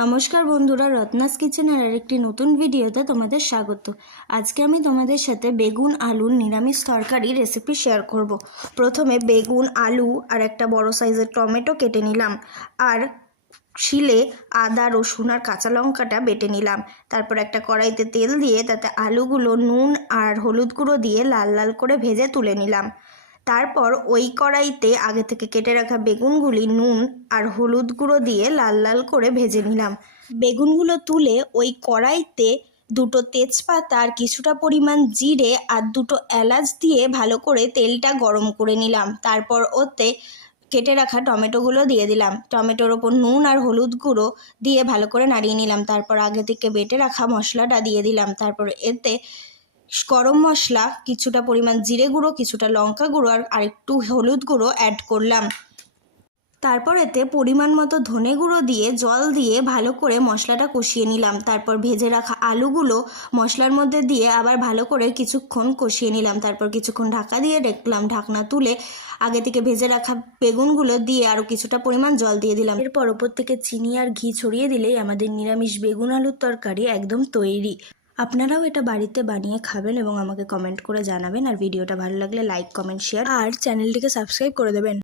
নমস্কার বন্ধুরা, রত্নাস কিচেনের আরেকটি নতুন ভিডিওতে তোমাদের স্বাগত। আজকে আমি তোমাদের সাথে বেগুন আলুর নিরামিষ তরকারি রেসিপি শেয়ার করব। প্রথমে বেগুন, আলু আর একটা বড় সাইজের টমেটো কেটে নিলাম, আর শিলে আদা, রসুন আর কাঁচা লঙ্কাটা বেটে নিলাম। তারপর একটা কড়াইতে তেল দিয়ে তাতে আলুগুলো নুন আর হলুদ গুঁড়ো দিয়ে লাল লাল করে ভেজে তুলে নিলাম। তারপর ওই কড়াইতে আগে থেকে কেটে রাখা বেগুনগুলি নুন আর হলুদ গুঁড়ো দিয়ে লাল লাল করে ভেজে নিলাম। বেগুনগুলো তুলে ওই কড়াইতে দুটো তেজপাতা আর কিছুটা পরিমাণ জিরে আর দুটো এলাচ দিয়ে ভালো করে তেলটা গরম করে নিলাম। তারপর ওতে কেটে রাখা টমেটোগুলো দিয়ে দিলাম। টমেটোর ওপর নুন আর হলুদ গুঁড়ো দিয়ে ভালো করে নাড়িয়ে নিলাম। তারপর আগে থেকে বেটে রাখা মশলাটা দিয়ে দিলাম। তারপর এতে গরম মশলা, কিছুটা পরিমাণ জিরে গুঁড়ো, কিছুটা লঙ্কা গুঁড়ো আর আরেকটু হলুদ গুঁড়ো অ্যাড করলাম। তারপর এতে পরিমাণ মতো ধনে গুঁড়ো দিয়ে জল দিয়ে ভালো করে মশলাটা কষিয়ে নিলাম। তারপর ভেজে রাখা আলুগুলো মশলার মধ্যে দিয়ে আবার ভালো করে কিছুক্ষণ কষিয়ে নিলাম। তারপর কিছুক্ষণ ঢাকা দিয়ে রাখলাম। ঢাকনা তুলে আগে থেকে ভেজে রাখা বেগুনগুলো দিয়ে আরও কিছুটা পরিমাণ জল দিয়ে দিলাম। এরপর ওপর থেকে চিনি আর ঘি ছড়িয়ে দিলেই আমাদের নিরামিষ বেগুন আলুর তরকারি একদম তৈরি। আপনারাও এটা বাড়িতে বানিয়ে খাবেন এবং আমাকে কমেন্ট করে জানাবেন। আর ভিডিওটা ভালো লাগলে লাইক, কমেন্ট, শেয়ার আর চ্যানেলটিকে সাবস্ক্রাইব করে দেবেন।